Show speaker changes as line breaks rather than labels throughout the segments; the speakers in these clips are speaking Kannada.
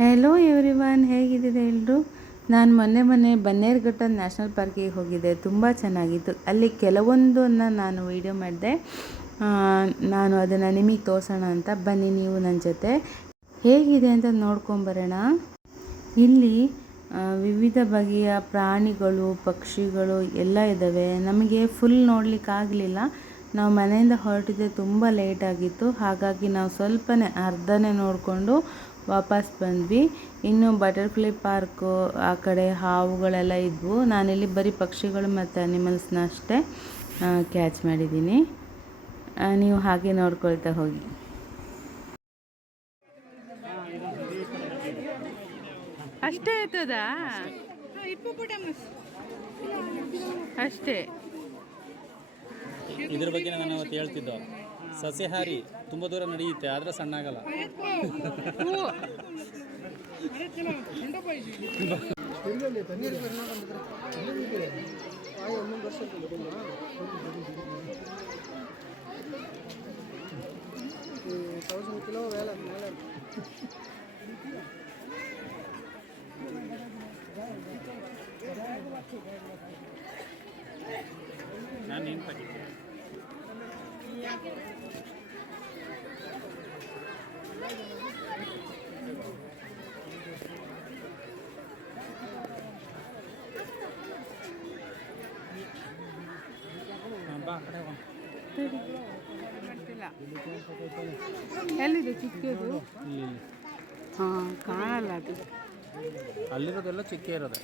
ಹೆಲೋ ಎವ್ರಿವನ್ ಹೇಗಿದ್ದೀರಾ ಎಲ್ಲರೂ ನಾನು ಮೊನ್ನೆ ಮೊನ್ನೆ ಬನ್ನೇರುಘಟ್ಟ ನ್ಯಾಷನಲ್ ಪಾರ್ಕಿಗೆ ಹೋಗಿದ್ದೆ, ತುಂಬ ಚೆನ್ನಾಗಿತ್ತು. ಅಲ್ಲಿ ಕೆಲವೊಂದನ್ನು ನಾನು ವೀಡಿಯೋ ಮಾಡಿದೆ. ನಾನು ಅದನ್ನು ನಿಮಗೆ ತೋರಿಸೋಣ ಅಂತ ಬನ್ನಿ ನೀವು ನನ್ನ ಜೊತೆ. ಹೇಗಿದೆ ಅಂತ ನೋಡ್ಕೊಂಬರೋಣ ಇಲ್ಲಿ ವಿವಿಧ ಬಗೆಯ ಪ್ರಾಣಿಗಳು, ಪಕ್ಷಿಗಳು ಎಲ್ಲ ಇದ್ದಾವೆ ನಮಗೆ ಫುಲ್ ನೋಡಲಿಕ್ಕಾಗಲಿಲ್ಲ ನಾವು ಮನೆಯಿಂದ ಹೊರಟಿದ್ದೆ ತುಂಬ ಲೇಟ್ ಆಗಿತ್ತು. ಹಾಗಾಗಿ ನಾವು ಸ್ವಲ್ಪನೇ ಅರ್ಧನೇ ನೋಡಿಕೊಂಡು ವಾಪಸ್ ಬಂದ್ವಿ. ಇನ್ನು ಬಟರ್ಫ್ಲೈ ಪಾರ್ಕು ಆ ಕಡೆ ಹಾವುಗಳೆಲ್ಲ ಇದ್ವು. ನಾನಿಲ್ಲಿ ಬರೀ ಪಕ್ಷಿಗಳು ಮತ್ತು ಅನಿಮಲ್ಸ್ನ ಅಷ್ಟೇ ಕ್ಯಾಚ್ ಮಾಡಿದ್ದೀನಿ. ನೀವು ಹಾಗೆ ನೋಡ್ಕೊಳ್ತಾ ಹೋಗಿ. ಅಷ್ಟೇ ಅಷ್ಟೇ.
ಇದ್ರ ಬಗ್ಗೆ ನಾನು ಹೇಳ್ತಿದ್ದೋ. ಸಸ್ಯಾಹಾರಿ ತುಂಬ ದೂರ ನಡೆಯುತ್ತೆ ಆದರೆ
ಸಣ್ಣಾಗಲ್ಲ
ನಾನು ಏನು ಬಾ.
ಎಲ್ಲಿದೆ ಚಿಕ್ಕದು. ಹಾಂ ಕಾಣಲ್ಲ ಅದು.
ಅಲ್ಲಿರೋದೆಲ್ಲ ಚಿಕ್ಕ ಇರೋದೆ.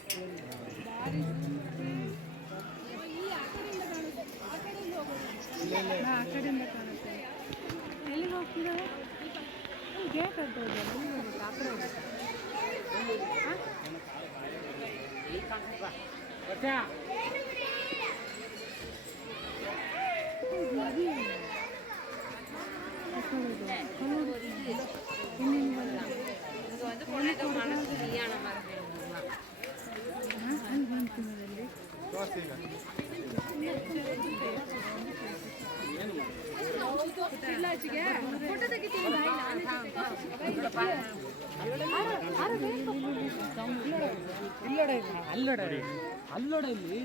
கேட்கறது ಅಂತ ಇದೆ ಎಲ್ಲಿಗೆ ಹೋಗುತ್ತೆ ಆ ಕಡೆ ಹೋಗುತ್ತೆ
ಅಲ್ಲೋಡ ಅಲ್ಲೋಡ ಇಲ್ಲಿ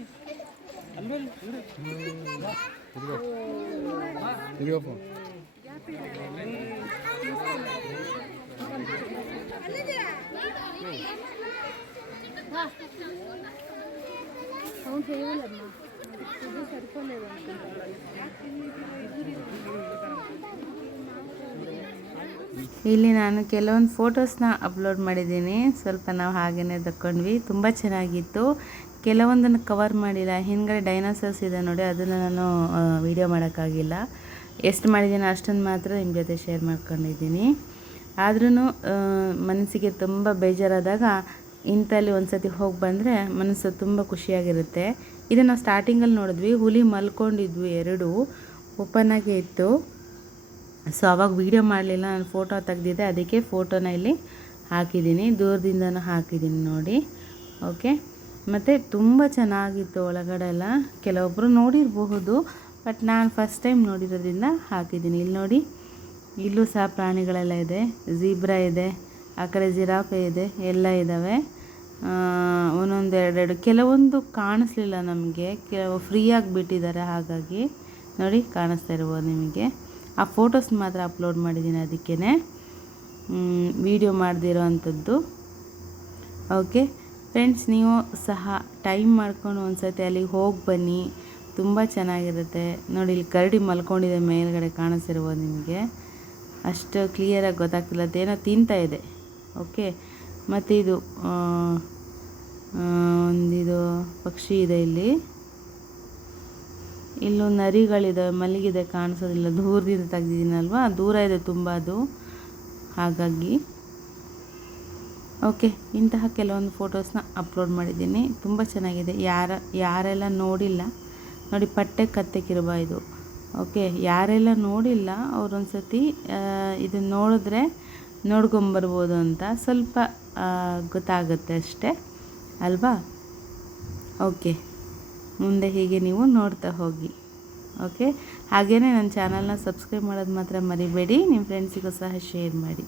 ಇಲ್ಲಿ ನಾನು ಕೆಲವೊಂದು ಫೋಟೋಸ್ನ ಅಪ್ಲೋಡ್ ಮಾಡಿದ್ದೀನಿ. ಸ್ವಲ್ಪ ನಾವು ಹಾಗೇ ತಕ್ಕೊಂಡ್ವಿ ತುಂಬ ಚೆನ್ನಾಗಿತ್ತು. ಕೆಲವೊಂದನ್ನು ಕವರ್ ಮಾಡಿಲ್ಲ. ಹಿಂದ್ಗಡೆ ಡೈನೋಸರ್ಸ್ ಇದೆ ನೋಡಿ, ಅದನ್ನು ನಾನು ವೀಡಿಯೋ ಮಾಡೋಕ್ಕಾಗಿಲ್ಲ. ಎಷ್ಟು ಮಾಡಿದ್ದೀನಿ ಅಷ್ಟನ್ನು ಮಾತ್ರ ನಿಮ್ಮ ಜೊತೆ ಶೇರ್ ಮಾಡ್ಕೊಂಡಿದ್ದೀನಿ. ಆದ್ರೂ ಮನಸ್ಸಿಗೆ ತುಂಬ ಬೇಜಾರಾದಾಗ ಇಂಥಲ್ಲಿ ಒಂದು ಸತಿ ಹೋಗಿ ಬಂದರೆ ಮನಸ್ಸು ತುಂಬ ಖುಷಿಯಾಗಿರುತ್ತೆ. ಇದನ್ನು ನಾವು ಸ್ಟಾರ್ಟಿಂಗಲ್ಲಿ ನೋಡಿದ್ವಿ. ಹುಲಿ ಮಲ್ಕೊಂಡಿದ್ವಿ ಎರಡು. ಓಪನ್ ಆಗೇ ಇತ್ತು. ಸೊ ಅವಾಗ ವೀಡಿಯೋ ಮಾಡಲಿಲ್ಲ. ನಾನು ಫೋಟೋ ತೆಗ್ದಿದ್ದೆ. ಅದಕ್ಕೆ ಫೋಟೋನ ಇಲ್ಲಿ ಹಾಕಿದ್ದೀನಿ. ದೂರದಿಂದನೂ ಹಾಕಿದ್ದೀನಿ ನೋಡಿ. ಓಕೆ ಮತ್ತು ತುಂಬ ಚೆನ್ನಾಗಿತ್ತು ಒಳಗಡೆ ಎಲ್ಲ. ಕೆಲವೊಬ್ಬರು ನೋಡಿರಬಹುದು. ಬಟ್ ನಾನು ಫಸ್ಟ್ ಟೈಮ್ ನೋಡಿರೋದ್ರಿಂದ ಹಾಕಿದ್ದೀನಿ. ಇಲ್ಲಿ ನೋಡಿ. ಇಲ್ಲೂ ಸಹ ಪ್ರಾಣಿಗಳೆಲ್ಲ ಇದೆ. ಝೀಬ್ರಾ ಇದೆ. ಆ ಕಡೆ ಜಿರಾಫೆ ಇದೆ. ಎಲ್ಲ ಇದ್ದಾವೆ. ಒಂದೊಂದು ಎರಡೆರಡು ಕೆಲವೊಂದು ಕಾಣಿಸ್ಲಿಲ್ಲ ನಮಗೆ, ಕೆಲವು ಫ್ರೀಯಾಗಿ ಬಿಟ್ಟಿದ್ದಾರೆ, ಹಾಗಾಗಿ ನೋಡಿ ಕಾಣಿಸ್ತಾ ಇರ್ಬೋದು ನಿಮಗೆ. ಆ ಫೋಟೋಸ್ ಮಾತ್ರ ಅಪ್ಲೋಡ್ ಮಾಡಿದ್ದೀನಿ ಅದಕ್ಕೇ ವಿಡಿಯೋ ಮಾಡದಿರೋ ಅಂಥದ್ದು ಓಕೆ ಫ್ರೆಂಡ್ಸ್ ನೀವು ಸಹ ಟೈಮ್ ಮಾಡ್ಕೊಂಡು ಒಂದು ಸತಿ ಅಲ್ಲಿಗೆ ಹೋಗಿ ಬನ್ನಿ. ತುಂಬ ಚೆನ್ನಾಗಿರುತ್ತೆ. ನೋಡಿ, ಇಲ್ಲಿ ಕರಡಿ ಮಲ್ಕೊಂಡಿದೆ ಮೇಲ್ಗಡೆ ಕಾಣಿಸ್ತಿರ್ಬೋದು ನಿಮಗೆ. ಅಷ್ಟು ಕ್ಲಿಯರಾಗಿ ಗೊತ್ತಾಗ್ತಿಲ್ಲ. ಅದೇನೋ ತಿಂತಾ ಇದೆ. ಓಕೆ ಮತ್ತು ಇದು ಒಂದಿದು ಪಕ್ಷಿ ಇದೆ ಇಲ್ಲಿ. ಇಲ್ಲೂ ನರಿಗಳಿದೆ, ಮಲಗಿದೆ, ಕಾಣಿಸೋದಿಲ್ಲ. ದೂರದಿಂದ ತೆಗ್ದಿದ್ದೀನಲ್ವಾ ದೂರ ಇದೆ ತುಂಬ ಅದು. ಹಾಗಾಗಿ. ಓಕೆ, ಇಂತಹ ಕೆಲವೊಂದು ಫೋಟೋಸ್ನ ಅಪ್ಲೋಡ್ ಮಾಡಿದ್ದೀನಿ. ತುಂಬ ಚೆನ್ನಾಗಿದೆ. ಯಾರ, ಯಾರೆಲ್ಲ ನೋಡಿಲ್ಲ, ನೋಡಿ ಪಟ್ಟೆ ಕತ್ತೆ ಕಿರುಬ ಇದು. ಓಕೆ, ಯಾರೆಲ್ಲ ನೋಡಿಲ್ಲ ಅವ್ರೊಂದು ಸತಿ ಇದನ್ನು ನೋಡಿದ್ರೆ ನೋಡ್ಕೊಂಬರ್ಬೋದು ಅಂತ ಸ್ವಲ್ಪ ಗೊತ್ತಾಗುತ್ತೆ ಅಷ್ಟೇ, ಅಲ್ವಾ? ಓಕೆ ಮುಂದೆ ಹೀಗೆ ನೀವು ನೋಡ್ತಾ ಹೋಗಿ. ಓಕೆ ಹಾಗೆಯೇ ನನ್ನ ಚಾನಲ್ನ ಸಬ್ಸ್ಕ್ರೈಬ್ ಮಾಡೋದು ಮಾತ್ರ ಮರಿಬೇಡಿ ನಿಮ್ಮ ಫ್ರೆಂಡ್ಸಿಗೂ ಸಹ ಶೇರ್ ಮಾಡಿ.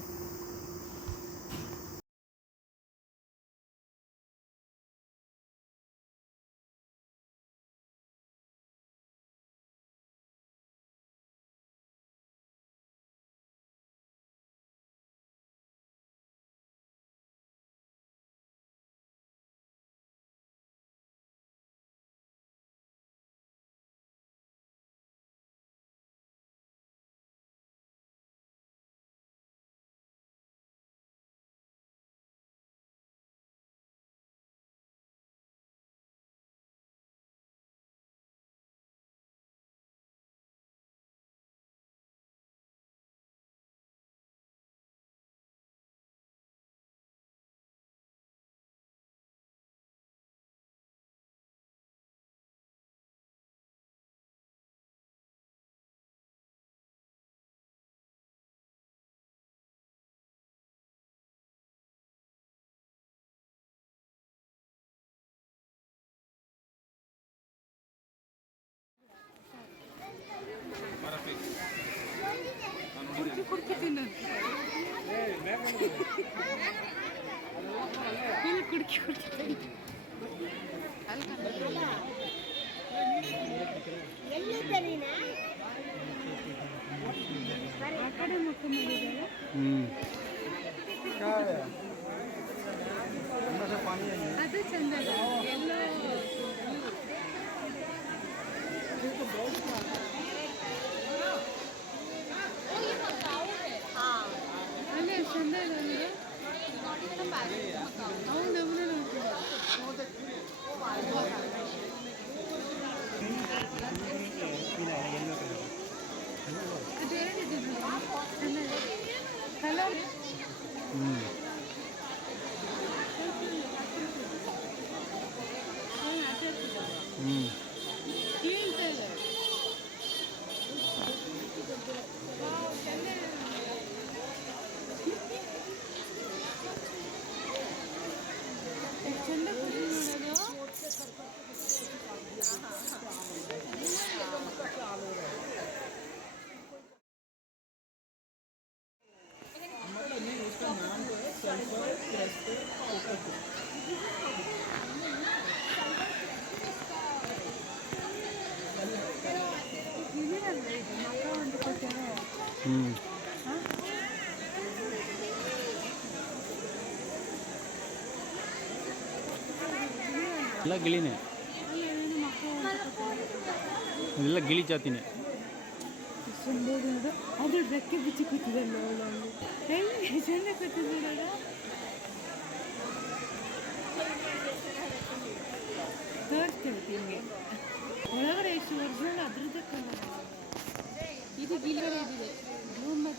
ಫುಲ್ ಕುಡ್ಕಿ ಕುಡ್ಕಿ ಆ ಕಡೆ ಮುಖ ಮಾಡಿದ್ದಾರೆ
ಹ್ಞೂ
ಅದು ಚಂದ ಇದೆ. ಎಲ್ಲೋ ಅಲ್ಲೇ ಎಷ್ಟ್ ಚಂದ ಇದೆ ಅಂದ್ರೆ ಅವ್ನು ಅವನೇ ನೋಡ್ತಿದ್ದ ಅದು ಎರಡಿದೆ ಕಲರ್
ಹ್ಞೂ ಹ್ಞೂ
ಹೇಳ್ತಾ ಇದೆ ಎಷ್ಟ್ ಚಂದ ಕೂತಿದೆ ನೋಡೋದು ಇದೆಯಲ್ಲ ಇದು ಮಕ್ಕ ಒಂದು ಕೊಟ್ಟರೆ
ಹ್ಞೂ ಎಲ್ಲ ಗಿಳಿನೇ. ಇದೆಲ್ಲ ಗಿಳಿ ಜಾತಿನೇ.
ಅದು ಬೆಕ್ಕೆ ಬಿಚ್ಚಿ ಕೂತಿದಲ್ಲ ಅವಳು ಹೆಂಗೆ ಚಂದ ಕೂತಿದ್ದೆ ನೋಡು ತೋರಿಸ್ತೇವೆ ನಿಮಗೆ ಒಳಗಡೆ ಎಷ್ಟು ವರ್ಷ ಅದ್ರದ್ದಕ್ಕೆ ಇದು ಗಿಳಿ ಇದೆ.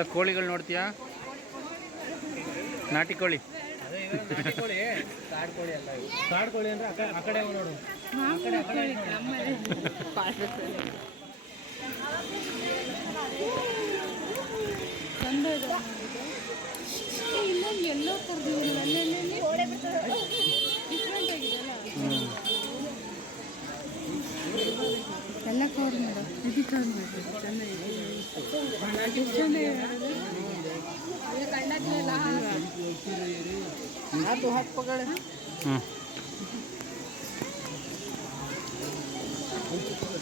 ಎಲ್ಲ ಕೋಳಿಗಳು ನೋಡ್ತೀಯಾ? ನಾಟಿ ಕೋಳಿ.
ಕಾಡ್ಕೋಳಿ ಅಂದ್ರೆ ಆ ಕಡೆ- ಆ ಕಡೆ ಅವ ನೋಡು
ಮಾಮೂಲಿ ಕೋಳಿ ನಮ್ಮಲ್ಲಿ ಪಾಠದಲ್ಲಿ ಚಂದ ಇದೆ ಏ, ಇಲ್ಲೊಂದು ಎಲ್ಲೋ ಕರೆದಿದ್ದೀನಿ ಅಲ್ಲೆಲ್ಲಿ ಡಿಫ್ರೆಂಟ್ ಆಗಿದೆಯಲ್ಲ ಎಲ್ಲ ಕವರ್ ಮಾಡು ಇದು ಕವರ್ ಮಾಡಿ ಚೆನ್ನಾಗಿದೆ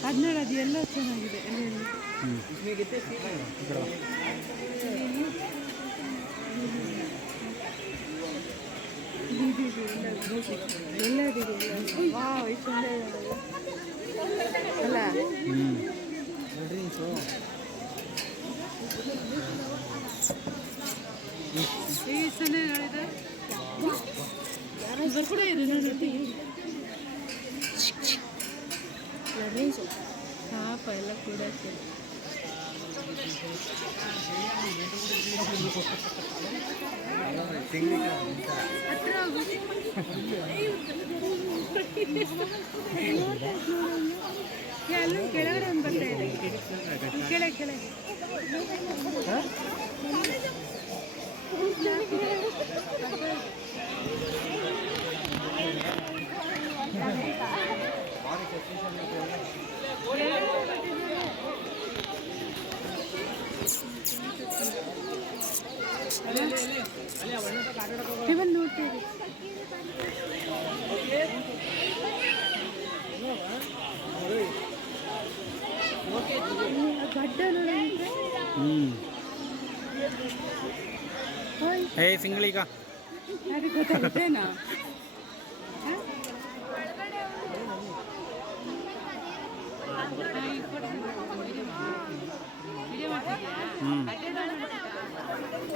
ಹದಿನೇಳು
ಅದ್ ಎಲ್ಲ ಚೆನ್ನಾಗಿದೆ ಎಲ್ಲಿ ಎಲ್ಲಿ
ಹ್ಞೂ
ಇದು ಇದು ಇದು ಎಲ್ಲ ಎಲ್ಲದಿದೆ ಎಲ್ಲ ವಾವ್ ಎಷ್ಟು ಚಂದ ಇದೆ ನೋಡು. ಅಲ್ಲ
ಹ್ಞೂ
ಈ ಚಂದ ಇದೆ ನೋಡಿದ್ರೆ ಬರ್ಕೊಡ ಇದೆ ನೋಡಿ ಪಾಪ ಎಲ್ಲ ಕೂಡ ಹತ್ರ ಹೋಗು. ಏ, ಅಲ್ಲೊಂದು ಕೆಳಗಡೆ ಒಂದು ಬರ್ತಾ ಇದೆ ಕೆಳಗೆ ಕೆಳಗೆ ಇವನ್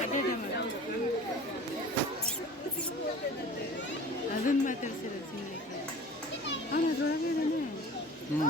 ಅಡ್ಡದ ಮಾಡು. ಅದನ್ನ ಮಾತಾಡ್ಸಿರೋದು ಸಿಂಗ್ಲಿಕ್ಕೆ ಅವನು ಅದ್ರೊಳಗೆ ಇದ್ದಾನೆ
ಹ್ಞೂ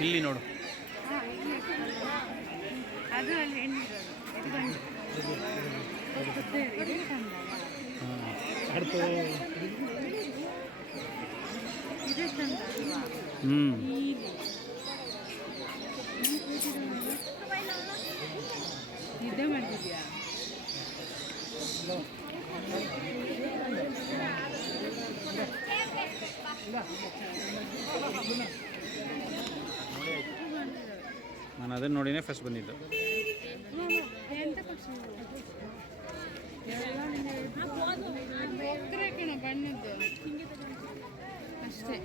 ಇಲ್ಲಿ ನೋಡು.
ಅದು ಅಲ್ಲಿ ಇದು ಮಾಡ್ತಿದ್ಯಾ
ನಾನು ಅದನ್ನು ನೋಡಿನೇ ಫಸ್ಟ್ ಬಂದಿದ್ದು
ಅಷ್ಟೇ